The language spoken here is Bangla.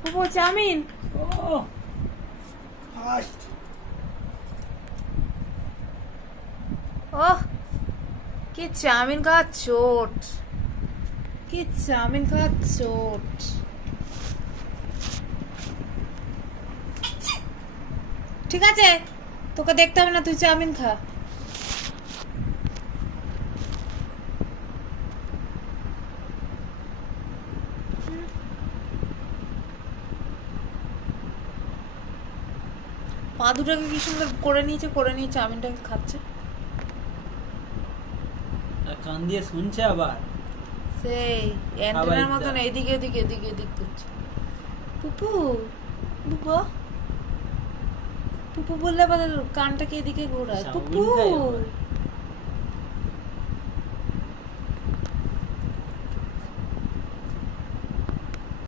পুপু চাউমিন। ওহ কি চাউমিন খাওয়ার চোট, কি চাউমিন খাওয়ার চোট। ঠিক আছে তোকে দেখতে হবে না, তুই চাউমিন খা। পা দুটাকে কি সুন্দর করে নিয়েছে, করে নিয়ে চাউমিনটাকে খাচ্ছে। কান দিয়ে শুনছে আবার সেই অ্যান্টেনার মতন এদিকে এদিকে এদিকে এদিক করছে। পুপু বুবা পুপু বললে আবার কানটাকে এদিকে ঘোরায়। পুপু